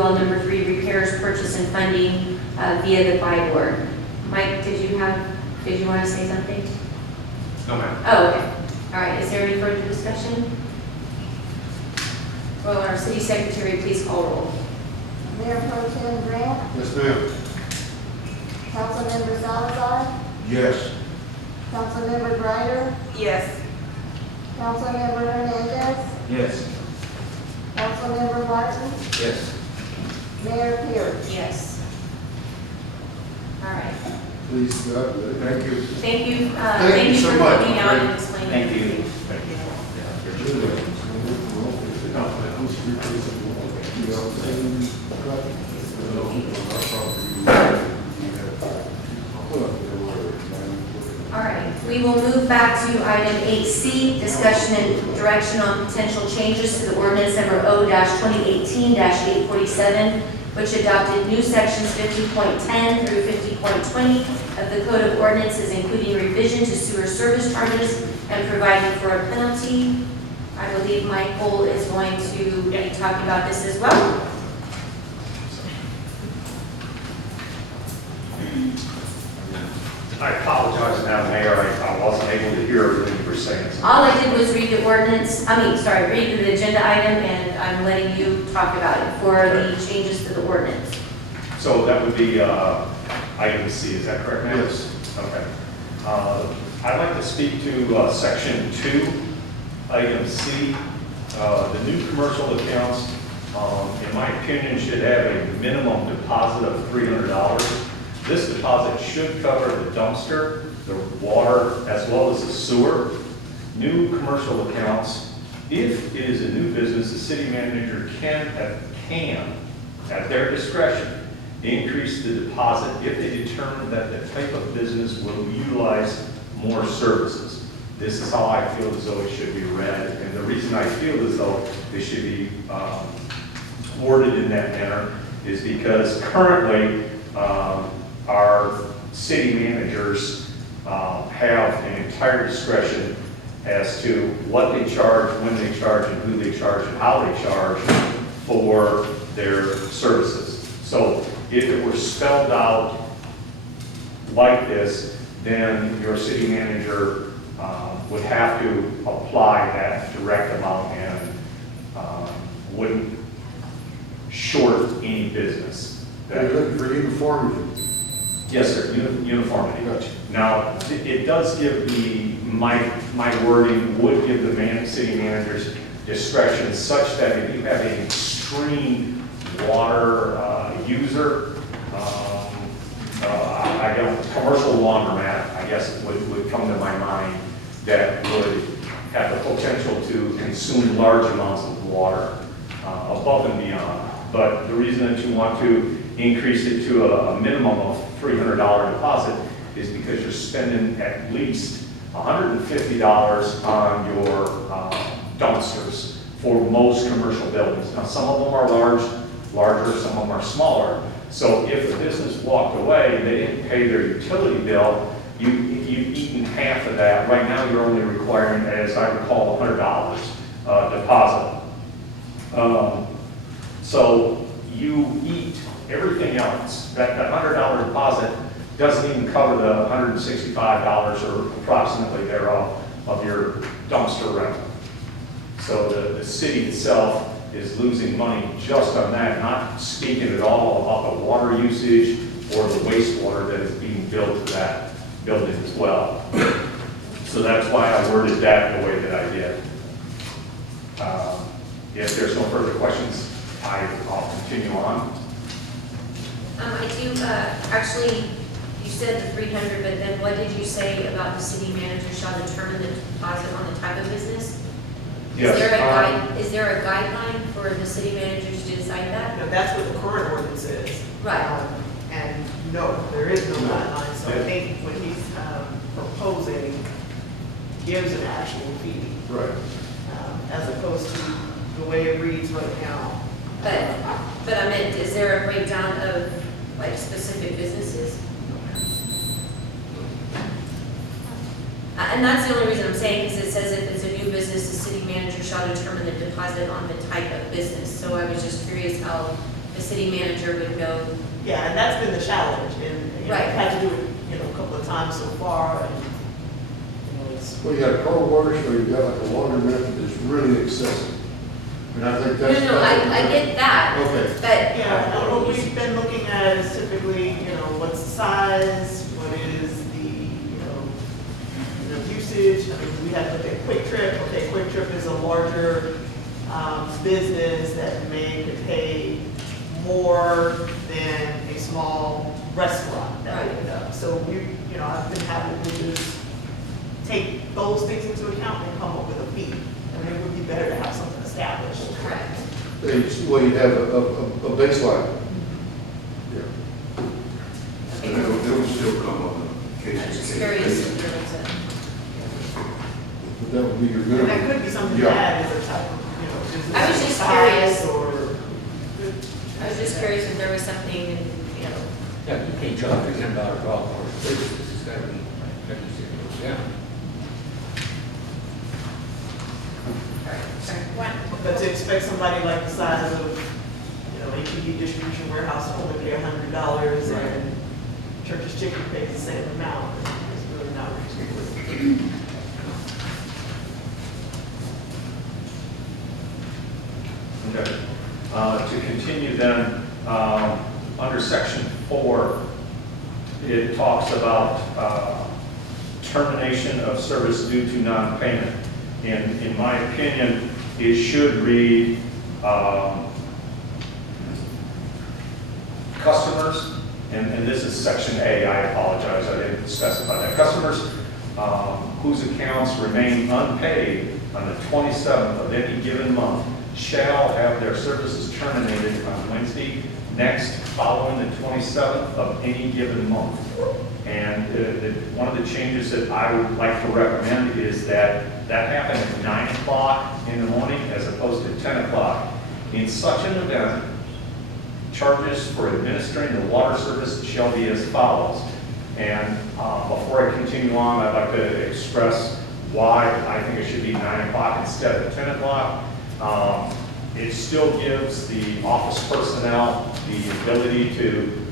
all number 3, repairs, purchase, and funding via the buy board. Mike, did you want to say something? No, ma'am. Oh, okay. All right, is there any further discussion? Will our city secretary please call roll? Mayor Pro Tem Grant, Yes, ma'am. Councilmember Salazar, Yes. Councilmember Greider, Yes. Councilmember Hernandez, Yes. Councilmember Martin, Yes. Mayor Pierce. Yes. All right. Please, thank you. Thank you. Thank you so for much. coming out and explaining. Thank you. All right, we will move back to item 8C, discussion and direction on potential changes to the ordinance number O-2018-847, which adopted new sections 50.10 through 50.20 of the Code of Ordinances, including revision to sewer service charges and providing for a penalty. I believe Michael is going to be talking about this as well. I apologize, Madam Mayor, I wasn't able to hear everything you were saying. All I did was read the ordinance, read the agenda item, and I'm letting you talk about it for the changes to the ordinance. So that would be item C, is that correct, ma'am? Yes. Okay. I'd like to speak to section 2, item C. The new commercial accounts, in my opinion, should have a minimum deposit of $300. This deposit should cover the dumpster, the water, as well as the sewer. New commercial accounts, if it is a new business, the city manager can, at their discretion, increase the deposit if they determine that the type of business will utilize more services. This is how I feel as though it should be read, and the reason I feel as though it should be worded in that manner is because currently our city managers have an entire discretion as to what they charge, when they charge, and who they charge, and how they charge for their services. So if it were spelled out like this, then your city manager would have to apply that direct amount and wouldn't short any business. You're looking for uniformity. Yes, sir, uniformity. Gotcha. Now, it does give my wording would give the city managers discretion such that if you have an extreme water user, commercial laundromat, I guess would come to my mind, that would have the potential to consume large amounts of water above and beyond. But the reason that you want to increase it to a minimum of $300 deposit is because you're spending at least $150 on your dumpsters for most commercial buildings. Now, some of them are larger, some of them are smaller. So if the business walked away, they didn't pay their utility bill, you've eaten half of that. Right now, you're only requiring, as I recall, $100 deposit. So you eat everything else. That $100 deposit doesn't even cover the $165 or approximately thereof of your dumpster rental. So the city itself is losing money just on that, not speaking at all about the water usage or the wastewater that is being billed to that building as well. So that's why I worded that the way that I did. If there's no further questions, I'll continue on. I do, actually, you said the 300, but then what did you say about the city manager shall determine the deposit on the type of business? Yes. Is there a guideline for the city managers to decide that? No, that's what the current ordinance is. Right. And no, there is no guideline, so I think what he's proposing gives an actual fee, Right. as opposed to the way it reads right now. But I meant, is there a breakdown of like specific businesses? And that's the only reason I'm saying, because it says if it's a new business, the city manager shall determine the deposit on the type of business. So I was just curious how the city manager would know. Yeah, and that's been the challenge, and, you know, Right. I've had to do it, you know, a couple of times so far, and, you know, it's, Well, you got a car wash, or you got like a laundromat that's really excessive. And I think that's. No, I get that, Okay. but. yeah, what we've been looking at is typically, you know, what's the size, what is the, you know, usage. I mean, we had to look at Quick Trip. Okay, Quick Trip is a larger, business that may pay more than a small restaurant that Right. opened up. So we, you know, I've been having to just take those things into account and come up with a fee. I mean, it would be better to have something established. Correct. Well, you have a baseline. Yeah. Okay. It'll still come up in I'm case. just curious if there was a. But that would be your And minimum. that could be something to Yeah. add as a type of, you know, business. I was just size curious. Or. I was just curious if there was something, you know, Yeah, you can't charge a $10 golf course business, it's gotta be, yeah. sorry. But to expect somebody like the size of, you know, ATV distribution warehouse to only pay $100 and Church's Chicken pays the same amount, is really not reasonable. Okay. To continue then, under section 4, it talks about termination of service due to non-payment. And in my opinion, it should read customers, and this is section A, I apologize, I didn't specify that. Customers whose accounts remain unpaid on the 27th of any given month shall have their services terminated on Wednesday next following the 27th of any given month. And one of the changes that I would like to recommend is that happen at 9 o'clock in the morning as opposed to 10 o'clock. In such an event, charges for administering the water service shall be as follows. And before I continue on, I'd like to express why I think it should be 9 o'clock instead of 10 o'clock. It still gives the office personnel the ability to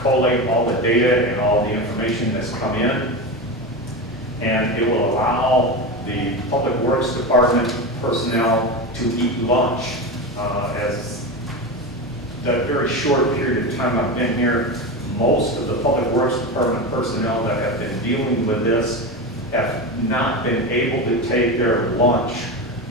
collate all the data and all the information that's come in. And it will allow the Public Works Department personnel to eat lunch. As the very short period of time I've been here, most of the Public Works Department personnel that have been dealing with this have not been able to take their lunch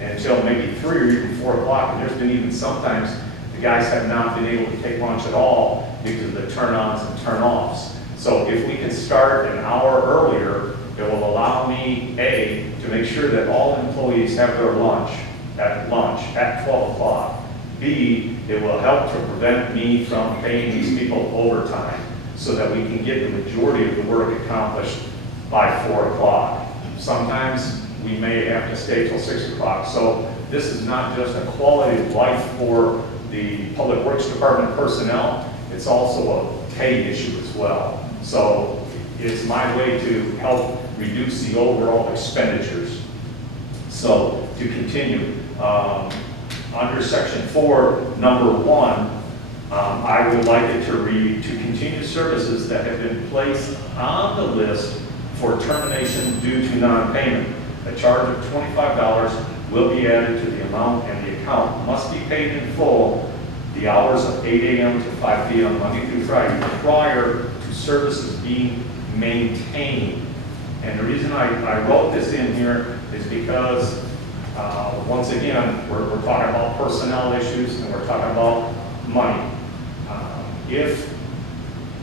until maybe 3 or even 4 o'clock. And there's been even sometimes the guys have not been able to take lunch at all because of the turn-ons and turn-offs. So if we can start an hour earlier, it will allow me, A, to make sure that all employees have their lunch at 12 o'clock. B, it will help to prevent me from paying these people overtime so that we can get the majority of the work accomplished by 4 o'clock. Sometimes we may have to stay till 6 o'clock. So this is not just a quality of life for the Public Works Department personnel, it's also a pay issue as well. So it's my way to help reduce the overall expenditures. So to continue, under section 4, number 1, I would like it to read, to continue services that have been placed on the list for termination due to non-payment. A charge of $25 will be added to the amount, and the account must be paid in full the hours of 8 a.m. to 5 p.m. Monday through Friday prior to services being maintained. And the reason I wrote this in here is because, once again, we're talking about personnel issues and we're talking about money. If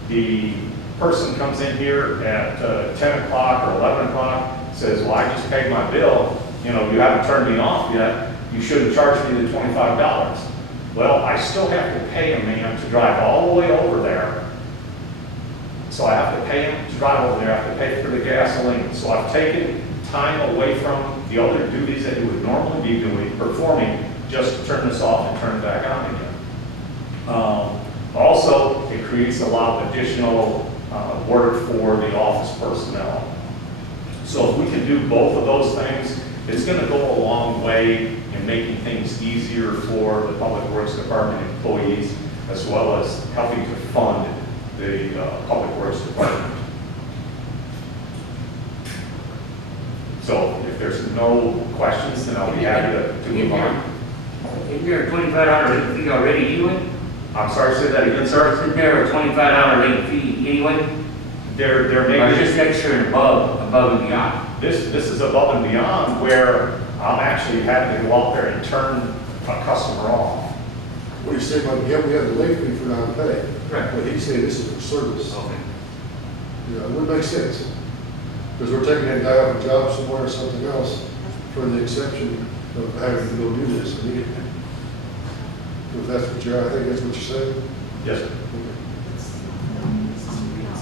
the person comes in here at 10 o'clock or 11 o'clock, says, well, I just paid my bill, you haven't turned me off yet, you shouldn't charge me the $25. Well, I still have to pay a man to drive all the way over there. So I have to pay him to drive over there, I have to pay for the gasoline. So I've taken time away from the other duties that he would normally be performing, just to turn this off and turn it back on again. Also, it creates a lot of additional work for the office personnel. So if we can do both of those things, it's going to go a long way in making things easier for the Public Works Department employees. as well as helping to fund the Public Works Department. So if there's no questions, then I'll be happy to move on. Isn't there a $25 late fee already anyway? I'm sorry, say that again, sir? Isn't there a $25 late fee anyway? There Or may is this be, extra and above and beyond? this is above and beyond where I'm actually having to go out there and turn a customer off. What do you say about, yeah, we have the late fee for non-pay. Right. But he's saying this is for service. Okay. You know, it would make sense. Because we're taking that guy off a job somewhere or something else for the exception of having to go do this immediately. If that's what I think that's what you're saying. Yes, sir.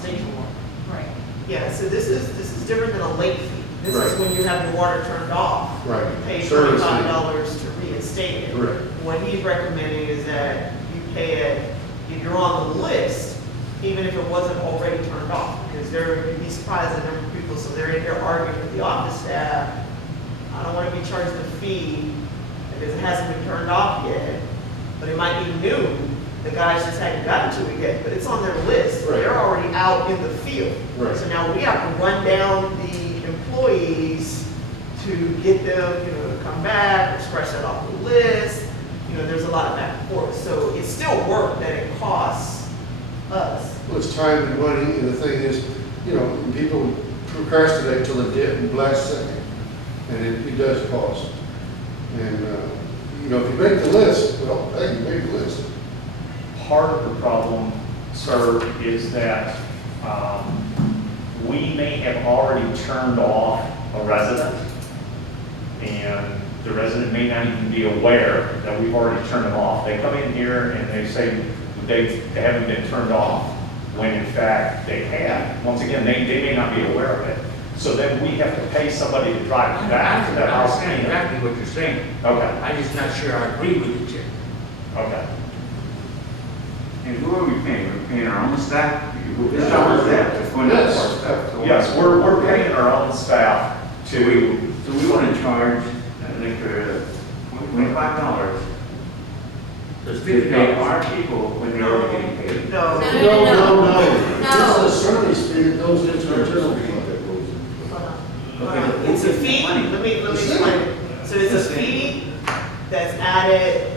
Station one. Right. Yeah, so this is different than a late fee. This is Right. when you have your water turned off. Right. You pay Service fee. $25 to reinstate it. Correct. What he's recommending is that you pay it, if you're on the list, even if it wasn't already turned off, because you'd be surprised the number of people, so they're in here arguing with the office staff, I don't want to be charged a fee because it hasn't been turned off yet, but it might be new, the guys just hadn't gotten to it yet, but it's on their list, Right. they're already out in the field. Right. So now we have to run down the employees to get them, to come back, or scratch that off the list. There's a lot of back and forth. So it's still work that it costs us. Well, it's time and money, and the thing is, people procrastinate till the last second, and it does cost. And, if you make the list, well, hey, you made the list. Part of the problem, sir, is that we may have already turned off a resident, and the resident may not even be aware that we've already turned them off. They come in here and they say they haven't been turned off, when in fact they have. Once again, they may not be aware of it. So then we have to pay somebody to drive back to that I house. understand exactly what you're saying. Okay, I'm just not sure I agree with it yet. okay. And who are we paying? We're paying our own staff? Who's our staff? That's going out for our staff. Yes, we're paying our own staff So to, we want to charge an extra $25 There's to pay $50. our people when they're already getting paid. No. This is a service fee that goes into our general fund. Okay, It's a who gets the fee, money? let me explain it. So it's a fee that's added